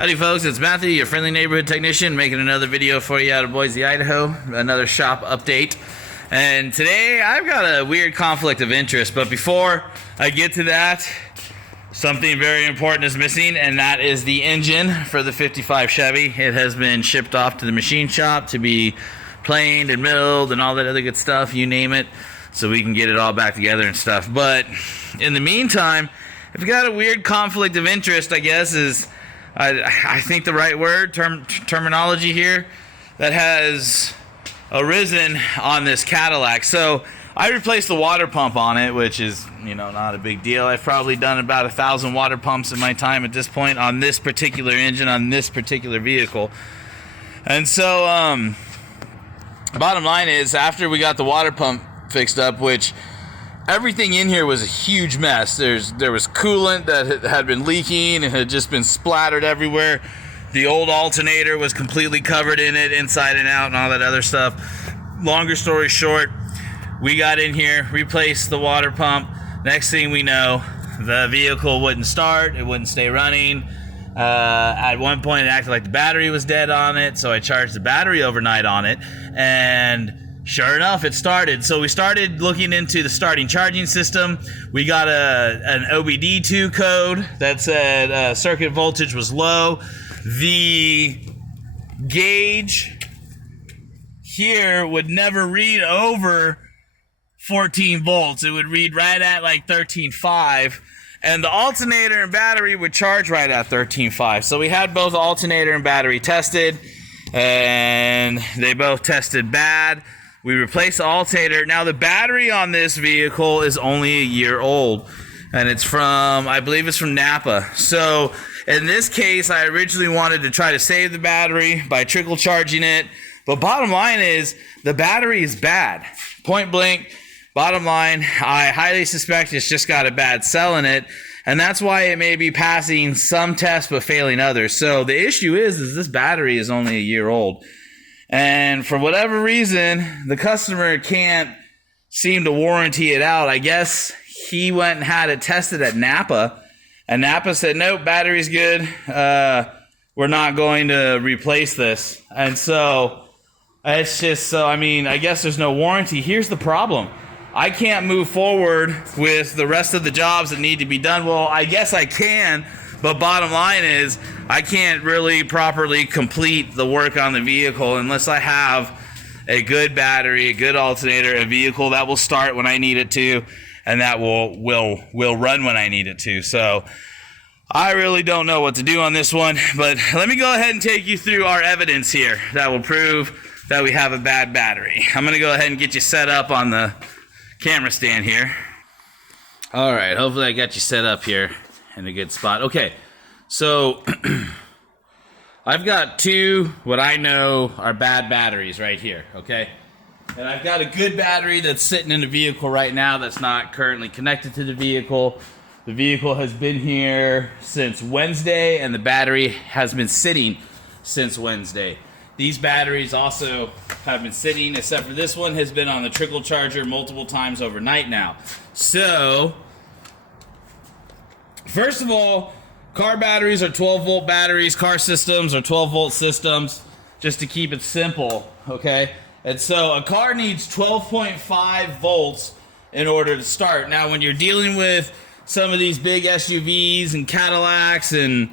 Howdy folks, it's Matthew, your friendly neighborhood technician, making another video for you out of Boise, Idaho, another shop update. And today I've got a weird conflict of interest, but before I get to that, something very important is missing, and that is the engine for the 55 Chevy. It has been shipped off to the machine shop to be planed and milled and all that other good stuff, you name it, so we can get it all back together and stuff. But in the meantime, I've got a weird conflict of interest, I guess, is I think the right word, terminology here, that has arisen on this Cadillac. So I replaced the water pump on it, which is, not a big deal. I've probably done about 1,000 water pumps in my time at this point on this particular engine, on this particular vehicle. And so, bottom line is, after we got the water pump fixed up, which everything in here was a huge mess. There was coolant that had been leaking and had just been splattered everywhere. The old alternator was completely covered in it, inside and out, and all that other stuff. Longer story short, we got in here, replaced the water pump. Next thing we know, the vehicle wouldn't start. It wouldn't stay running. At one point, it acted like the battery was dead on it, so I charged the battery overnight on it, and sure enough, it started. So we started looking into the starting charging system. We got an OBD2 code that said circuit voltage was low. The gauge here would never read over 14 volts. It would read right at like 13.5. And the alternator and battery would charge right at 13.5. So we had both alternator and battery tested, and they both tested bad. We replaced the alternator. Now, the battery on this vehicle is only a year old, and it's from, I believe it's from Napa. So, in this case, I originally wanted to try to save the battery by trickle charging it, but bottom line is, the battery is bad. Point blank, bottom line, I highly suspect it's just got a bad cell in it, and that's why it may be passing some tests but failing others. So, the issue is this battery is only a year old. And for whatever reason, the customer can't seem to warranty it out. I guess he went and had it tested at Napa, and Napa said, nope, battery's good. We're not going to replace this. And so it's just, I guess there's no warranty. Here's the problem. I can't move forward with the rest of the jobs that need to be done. Well, I guess I can, but bottom line is, I can't really properly complete the work on the vehicle unless I have a good battery, a good alternator, a vehicle that will start when I need it to, and that will run when I need it to. So I really don't know what to do on this one, but let me go ahead and take you through our evidence here that will prove that we have a bad battery. I'm going to go ahead and get you set up on the camera stand here. All right, hopefully I got you set up here in a good spot. Okay, so I've got two what I know are bad batteries right here, okay? And I've got a good battery that's sitting in the vehicle right now that's not currently connected to the vehicle. The vehicle has been here since Wednesday, and the battery has been sitting since Wednesday. These batteries also have been sitting, except for this one has been on the trickle charger multiple times overnight now. So, first of all, car batteries are 12-volt batteries. Car systems are 12-volt systems, just to keep it simple, okay? And so a car needs 12.5 volts in order to start. Now, when you're dealing with some of these big SUVs and Cadillacs and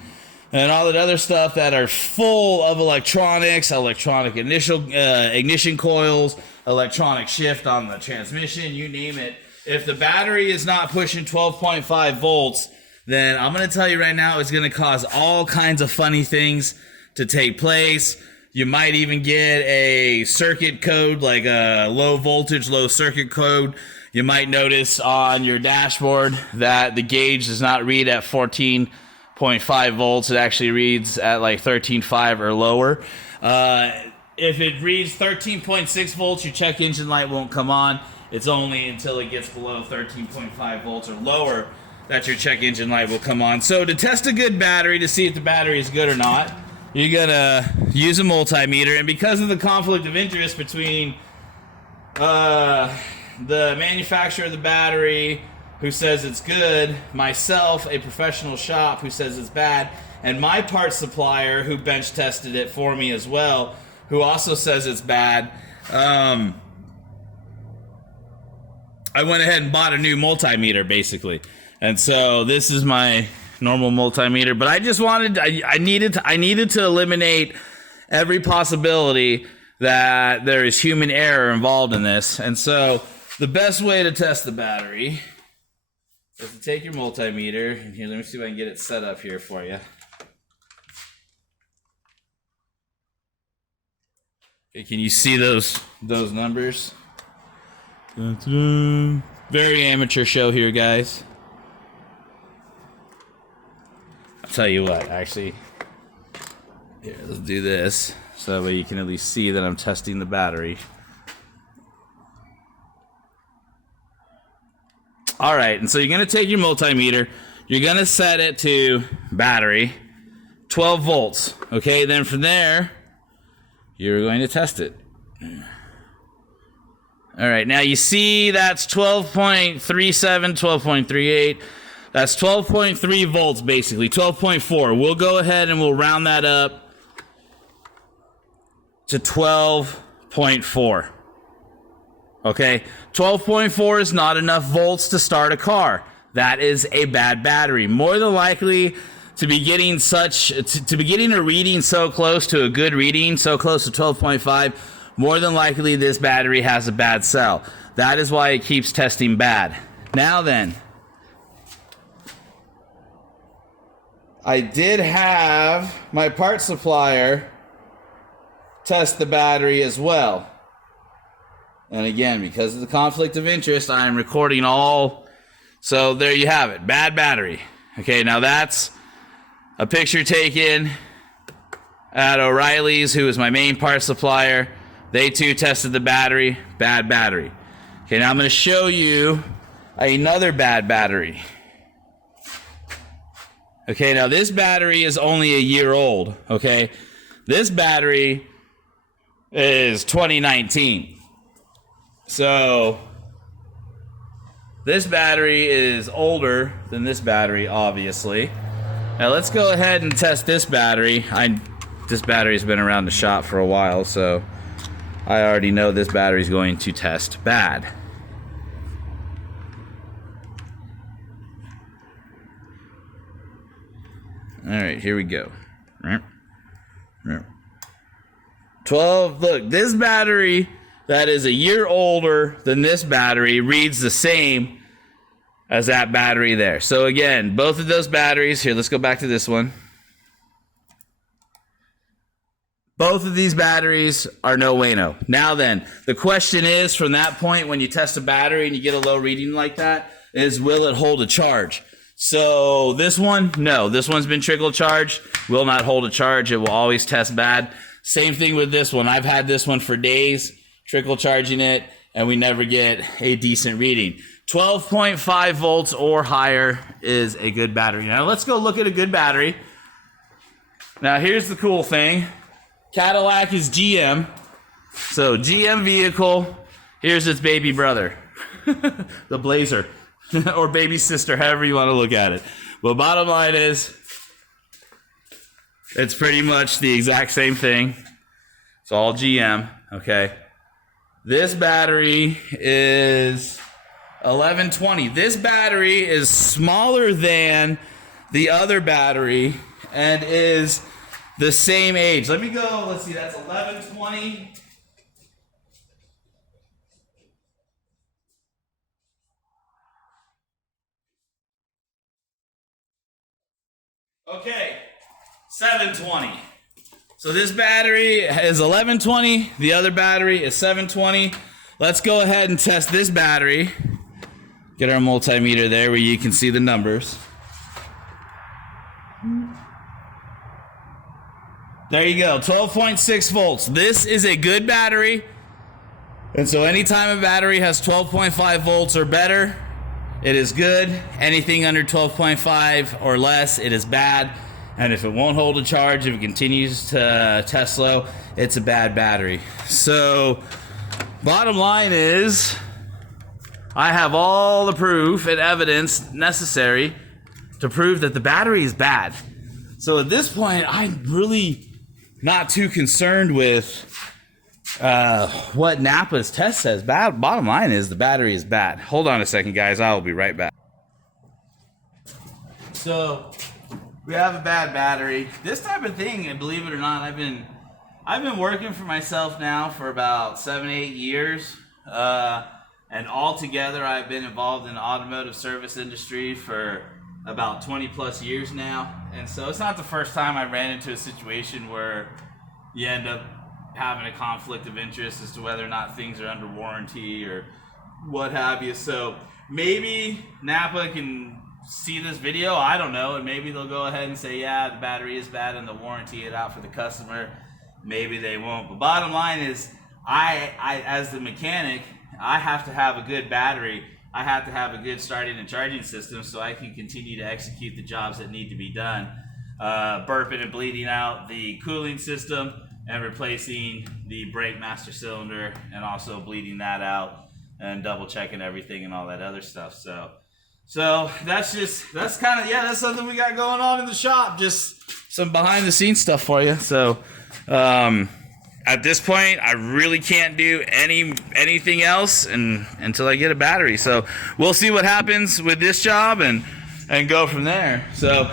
all that other stuff that are full of electronics, electronic ignition coils, electronic shift on the transmission, you name it, if the battery is not pushing 12.5 volts, then I'm going to tell you right now, it's going to cause all kinds of funny things to take place. You might even get a circuit code, like a low voltage, low circuit code. You might notice on your dashboard that the gauge does not read at 14.5 volts. It actually reads at like 13.5 or lower. If it reads 13.6 volts, your check engine light won't come on. It's only until it gets below 13.5 volts or lower that your check engine light will come on. So to test a good battery, to see if the battery is good or not, you're gonna use a multimeter. And because of the conflict of interest between the manufacturer of the battery, who says it's good, myself, a professional shop, who says it's bad, and my parts supplier, who bench tested it for me as well, who also says it's bad. I went ahead and bought a new multimeter, basically. And so this is my normal multimeter, but I just wanted, I needed to eliminate every possibility that there is human error involved in this. And so the best way to test the battery is to take your multimeter, and here, let me see if I can get it set up here for you. Okay, can you see those numbers? Very amateur show here, guys. I'll tell you what, actually. Here, let's do this, so that way you can at least see that I'm testing the battery. Alright, and so you're going to take your multimeter, you're going to set it to battery, 12 volts. Okay, then from there, you're going to test it. Alright, now you see that's 12.37, 12.38. That's 12.3 volts, basically, 12.4. We'll go ahead and we'll round that up to 12.4. Okay, 12.4 is not enough volts to start a car. That is a bad battery. More than likely, to be getting a reading so close to a good reading, so close to 12.5, more than likely this battery has a bad cell. That is why it keeps testing bad. Now then, I did have my parts supplier test the battery as well. And again, because of the conflict of interest, I am recording all. So there you have it. Bad battery. Okay, now that's a picture taken at O'Reilly's, who is my main parts supplier. They too tested the battery. Bad battery. Okay, now I'm going to show you another bad battery. Okay, now this battery is only a year old. Okay, this battery is 2019. So this battery is older than this battery, obviously. Now let's go ahead and test this battery. This battery's been around the shop for a while, so I already know this battery's going to test bad. Alright, here we go. 12, look, this battery that is a year older than this battery reads the same as that battery there. So again, both of those batteries, here, let's go back to this one. Both of these batteries are no bueno. Now then, the question is, from that point when you test a battery and you get a low reading like that, is will it hold a charge? So this one, no, this one's been trickle charged, will not hold a charge, it will always test bad. Same thing with this one. I've had this one for days, trickle charging it, and we never get a decent reading. 12.5 volts or higher is a good battery. Now let's go look at a good battery. Now here's the cool thing. Cadillac is GM. So GM vehicle, here's its baby brother. The Blazer. Or baby sister, however you want to look at it. But bottom line is, it's pretty much the exact same thing. It's all GM, okay? This battery is 1120. This battery is smaller than the other battery and is the same age. Let me go, let's see, that's 1120. Okay, 720. So this battery is 1120, the other battery is 720. Let's go ahead and test this battery. Get our multimeter there where you can see the numbers. There you go, 12.6 volts. This is a good battery. And so anytime a battery has 12.5 volts or better, it is good. Anything under 12.5 or less, it is bad. And if it won't hold a charge, if it continues to test slow, it's a bad battery. So, bottom line is, I have all the proof and evidence necessary to prove that the battery is bad. So at this point, I'm really not too concerned with what Napa's test says. Bottom line is the battery is bad. Hold on a second, guys. I will be right back. So we have a bad battery. This type of thing, and believe it or not, I've been working for myself now for about 7-8 years. And altogether, I've been involved in the automotive service industry for about 20 plus years now. And so it's not the first time I ran into a situation where you end up having a conflict of interest as to whether or not things are under warranty or what have you. So maybe Napa can see this video, I don't know, and maybe they'll go ahead and say, yeah, the battery is bad and they'll warranty it out for the customer. Maybe they won't. But bottom line is, I as the mechanic, I have to have a good battery. I have to have a good starting and charging system so I can continue to execute the jobs that need to be done. Burping and bleeding out the cooling system and replacing the brake master cylinder and also bleeding that out and double checking everything and all that other stuff. So that's something we got going on in the shop. Just some behind the scenes stuff for you. So at this point, I really can't do anything else until I get a battery. So we'll see what happens with this job and go from there. So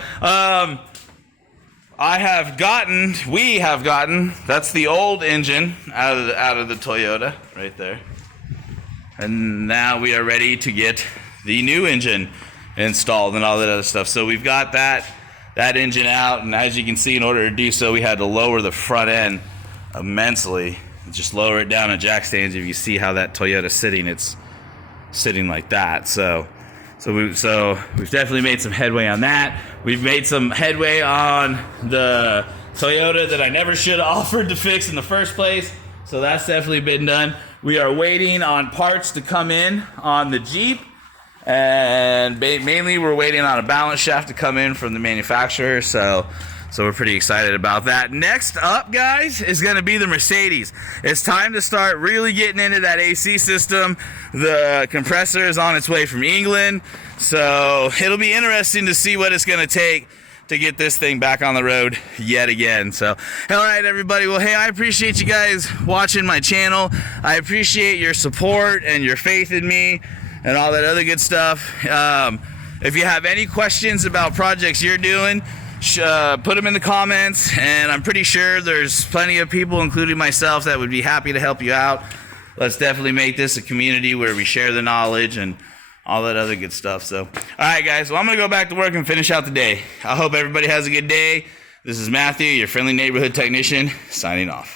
we have gotten, that's the old engine out of the Toyota right there. And now we are ready to get the new engine installed and all that other stuff. So we've got that engine out, and as you can see, in order to do so, we had to lower the front end immensely. Just lower it down a jack stands. If you see how that Toyota's sitting, it's sitting like that. So we've definitely made some headway on that. We've made some headway on the Toyota that I never should have offered to fix in the first place. So that's definitely been done. We are waiting on parts to come in on the Jeep, and mainly we're waiting on a balance shaft to come in from the manufacturer. So we're pretty excited about that. Next up, guys, is going to be the Mercedes. It's time to start really getting into that AC system. The compressor is on its way from England, so it'll be interesting to see what it's going to take to get this thing back on the road yet again. So, all right, everybody. Well, hey, I appreciate you guys watching my channel. I appreciate your support and your faith in me and all that other good stuff. If you have any questions about projects you're doing, put them in the comments, and I'm pretty sure there's plenty of people, including myself, that would be happy to help you out. Let's definitely make this a community where we share the knowledge and all that other good stuff. So, all right, guys, well, I'm going to go back to work and finish out the day. I hope everybody has a good day. This is Matthew, your friendly neighborhood technician, signing off.